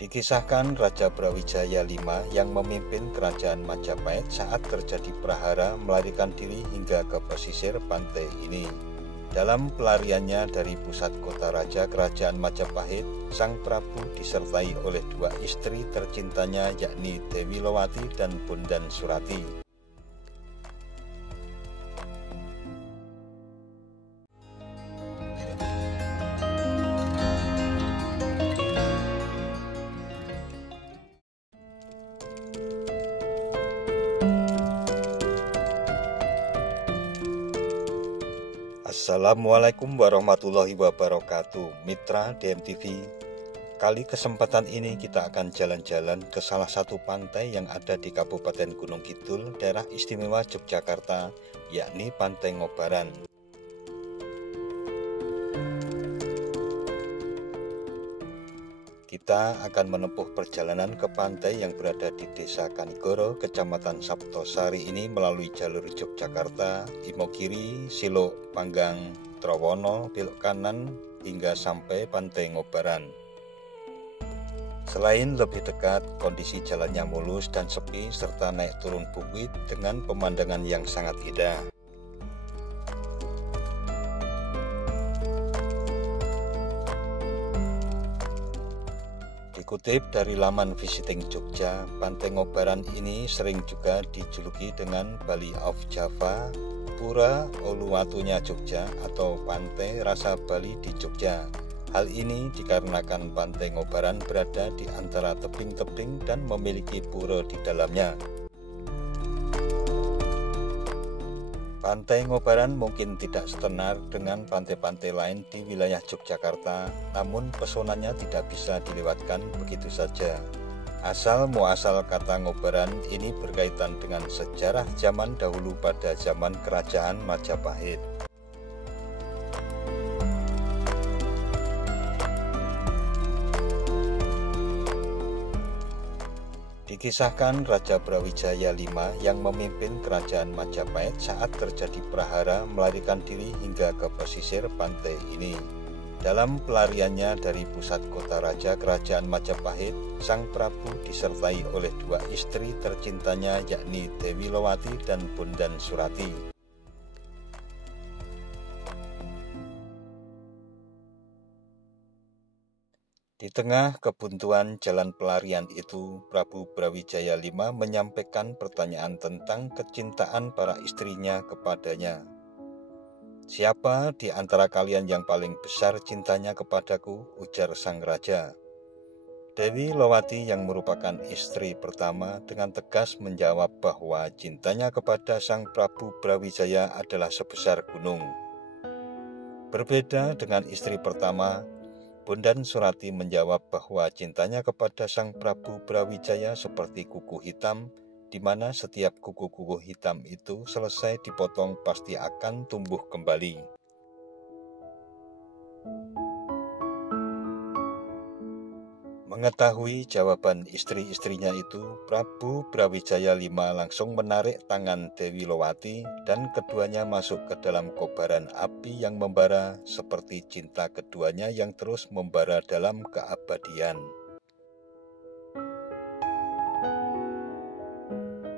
Dikisahkan Raja Brawijaya V yang memimpin kerajaan Majapahit saat terjadi prahara melarikan diri hingga ke pesisir pantai ini. Dalam pelariannya dari pusat kota raja kerajaan Majapahit, Sang Prabu disertai oleh dua istri tercintanya yakni Dewi Lowati dan Bondan Surati. Assalamualaikum warahmatullahi wabarakatuh, mitra DMTV. Kali kesempatan ini kita akan jalan-jalan ke salah satu pantai yang ada di Kabupaten Gunung Kidul, daerah istimewa Yogyakarta, yakni Pantai Ngobaran. Kita akan menempuh perjalanan ke pantai yang berada di Desa Kanigoro, Kecamatan Saptosari ini melalui jalur Yogyakarta, Imogiri, Silo, Panggang, Trowono, belok kanan hingga sampai Pantai Ngobaran. Selain lebih dekat, kondisi jalannya mulus dan sepi serta naik turun bukit dengan pemandangan yang sangat indah. Dikutip dari laman Visiting Jogja, Pantai Ngobaran ini sering juga dijuluki dengan Bali of Java, Pura Uluwatunya Jogja, atau Pantai Rasa Bali di Jogja. Hal ini dikarenakan Pantai Ngobaran berada di antara tebing-tebing dan memiliki pura di dalamnya. Pantai Ngobaran mungkin tidak setenar dengan pantai-pantai lain di wilayah Yogyakarta, namun pesonanya tidak bisa dilewatkan begitu saja. Asal muasal kata Ngobaran ini berkaitan dengan sejarah zaman dahulu pada zaman Kerajaan Majapahit. Dikisahkan Raja Brawijaya V yang memimpin kerajaan Majapahit saat terjadi prahara melarikan diri hingga ke pesisir pantai ini. Dalam pelariannya dari pusat kota raja kerajaan Majapahit, Sang Prabu disertai oleh dua istri tercintanya yakni Dewi Lowati dan Bondan Surati. Di tengah kebuntuan jalan pelarian itu, Prabu Brawijaya V menyampaikan pertanyaan tentang kecintaan para istrinya kepadanya. "Siapa di antara kalian yang paling besar cintanya kepadaku?" ujar sang raja. Dewi Lowati yang merupakan istri pertama dengan tegas menjawab bahwa cintanya kepada Sang Prabu Brawijaya adalah sebesar gunung. Berbeda dengan istri pertama, Bondan Surati menjawab bahwa cintanya kepada Sang Prabu Brawijaya seperti kuku hitam, di mana setiap kuku-kuku hitam itu selesai dipotong pasti akan tumbuh kembali. Mengetahui jawaban istri-istrinya itu, Prabu Brawijaya V langsung menarik tangan Dewi Lowati dan keduanya masuk ke dalam kobaran api yang membara seperti cinta keduanya yang terus membara dalam keabadian.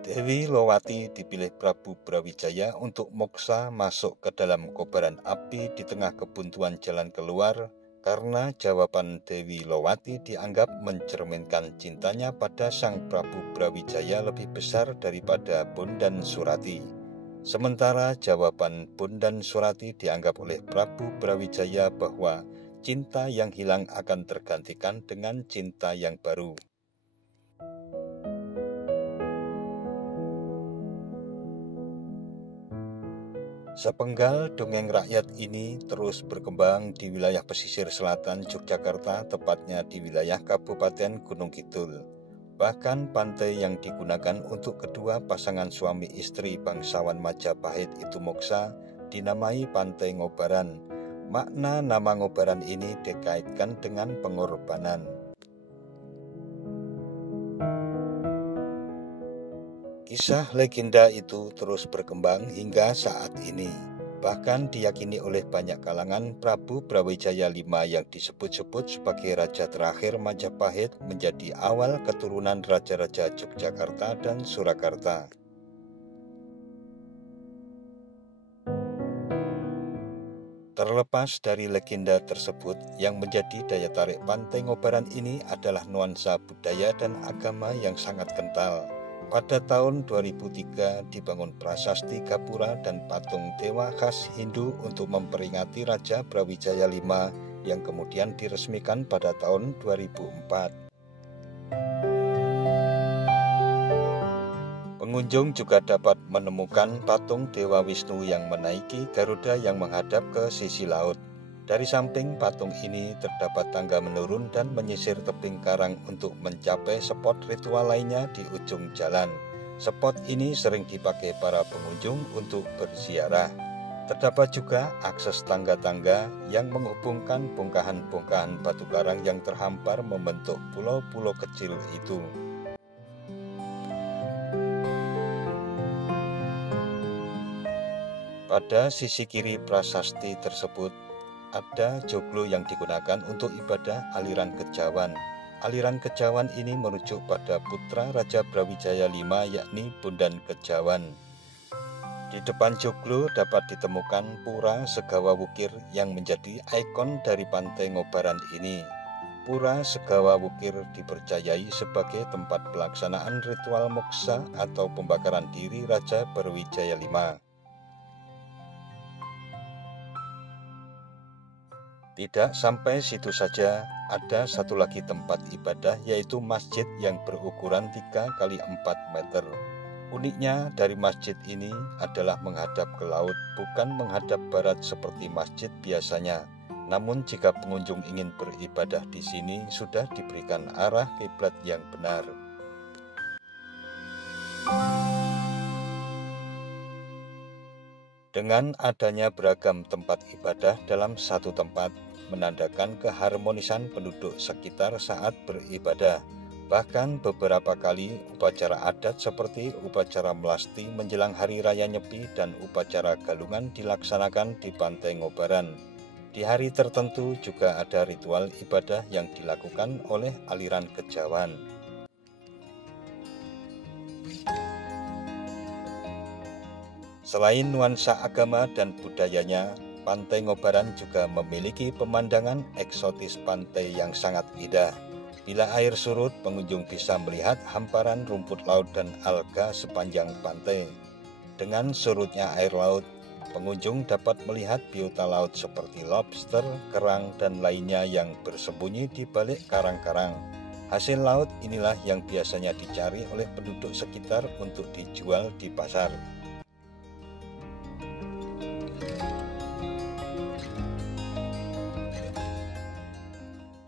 Dewi Lowati dipilih Prabu Brawijaya untuk moksa masuk ke dalam kobaran api di tengah kebuntuan jalan keluar, karena jawaban Dewi Lowati dianggap mencerminkan cintanya pada Sang Prabu Brawijaya lebih besar daripada Bondan Surati. Sementara jawaban Bondan Surati dianggap oleh Prabu Brawijaya bahwa cinta yang hilang akan tergantikan dengan cinta yang baru. Sepenggal dongeng rakyat ini terus berkembang di wilayah pesisir selatan Yogyakarta, tepatnya di wilayah Kabupaten Gunung Kidul. Bahkan pantai yang digunakan untuk kedua pasangan suami istri bangsawan Majapahit itu moksa dinamai Pantai Ngobaran. Makna nama Ngobaran ini dikaitkan dengan pengorbanan. Kisah legenda itu terus berkembang hingga saat ini. Bahkan diyakini oleh banyak kalangan Prabu Brawijaya V yang disebut-sebut sebagai raja terakhir Majapahit menjadi awal keturunan raja-raja Yogyakarta dan Surakarta. Terlepas dari legenda tersebut, yang menjadi daya tarik Pantai Ngobaran ini adalah nuansa budaya dan agama yang sangat kental. Pada tahun 2003 dibangun prasasti Gapura dan patung dewa khas Hindu untuk memperingati Raja Brawijaya V yang kemudian diresmikan pada tahun 2004. Pengunjung juga dapat menemukan patung Dewa Wisnu yang menaiki Garuda yang menghadap ke sisi laut. Dari samping patung ini terdapat tangga menurun dan menyisir tebing karang untuk mencapai spot ritual lainnya di ujung jalan. Spot ini sering dipakai para pengunjung untuk berziarah. Terdapat juga akses tangga-tangga yang menghubungkan bongkahan-bongkahan batu karang yang terhampar membentuk pulau-pulau kecil itu. Pada sisi kiri prasasti tersebut ada joglo yang digunakan untuk ibadah aliran Kejawan. Aliran Kejawan ini merujuk pada putra Raja Brawijaya V yakni Bondan Kejawan. Di depan joglo dapat ditemukan Pura Segawa Wukir yang menjadi ikon dari Pantai Ngobaran ini. Pura Segawa Wukir dipercayai sebagai tempat pelaksanaan ritual moksa atau pembakaran diri Raja Brawijaya V. Tidak sampai situ saja, ada satu lagi tempat ibadah yaitu masjid yang berukuran 3 x 4 meter. Uniknya dari masjid ini adalah menghadap ke laut, bukan menghadap barat seperti masjid biasanya. Namun jika pengunjung ingin beribadah di sini sudah diberikan arah kiblat yang benar. Dengan adanya beragam tempat ibadah dalam satu tempat, menandakan keharmonisan penduduk sekitar saat beribadah. Bahkan beberapa kali upacara adat seperti upacara melasti menjelang Hari Raya Nyepi dan upacara galungan dilaksanakan di Pantai Ngobaran. Di hari tertentu juga ada ritual ibadah yang dilakukan oleh aliran Kejawan. Selain nuansa agama dan budayanya, Pantai Ngobaran juga memiliki pemandangan eksotis pantai yang sangat indah. Bila air surut, pengunjung bisa melihat hamparan rumput laut dan alga sepanjang pantai. Dengan surutnya air laut, pengunjung dapat melihat biota laut seperti lobster, kerang, dan lainnya yang bersembunyi di balik karang-karang. Hasil laut inilah yang biasanya dicari oleh penduduk sekitar untuk dijual di pasar.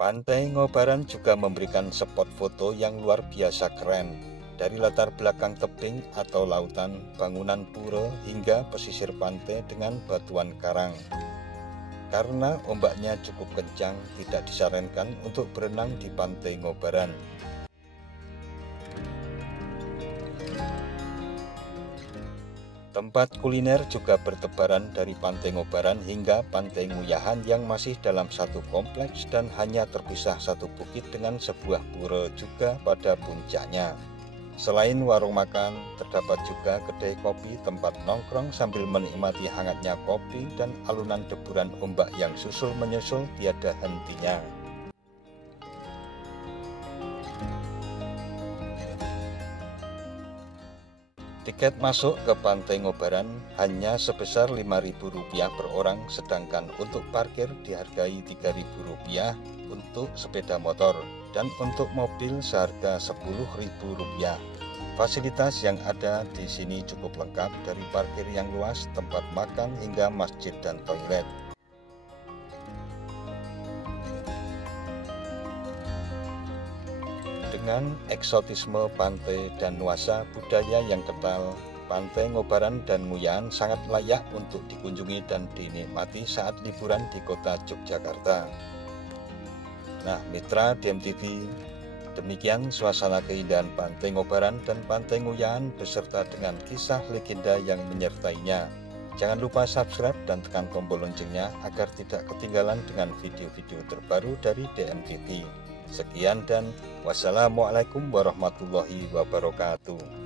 Pantai Ngobaran juga memberikan spot foto yang luar biasa keren. Dari latar belakang tebing atau lautan, bangunan pura hingga pesisir pantai dengan batuan karang. Karena ombaknya cukup kencang, tidak disarankan untuk berenang di Pantai Ngobaran. Tempat kuliner juga bertebaran dari Pantai Ngobaran hingga Pantai Nguyahan yang masih dalam satu kompleks dan hanya terpisah satu bukit dengan sebuah pura juga pada puncaknya. Selain warung makan, terdapat juga kedai kopi tempat nongkrong sambil menikmati hangatnya kopi dan alunan deburan ombak yang susul menyusul tiada hentinya. Tiket masuk ke Pantai Ngobaran hanya sebesar Rp5.000 per orang, sedangkan untuk parkir dihargai Rp3.000 untuk sepeda motor dan untuk mobil seharga Rp10.000. Fasilitas yang ada di sini cukup lengkap, dari parkir yang luas, tempat makan hingga masjid dan toilet. Dengan eksotisme pantai dan nuansa budaya yang kental, Pantai Ngobaran dan Nguyahan sangat layak untuk dikunjungi dan dinikmati saat liburan di kota Yogyakarta. Nah, mitra DMTV, demikian suasana keindahan Pantai Ngobaran dan Pantai Nguyahan beserta dengan kisah legenda yang menyertainya. Jangan lupa subscribe dan tekan tombol loncengnya agar tidak ketinggalan dengan video-video terbaru dari DMTV. Sekian dan wassalamualaikum warahmatullahi wabarakatuh.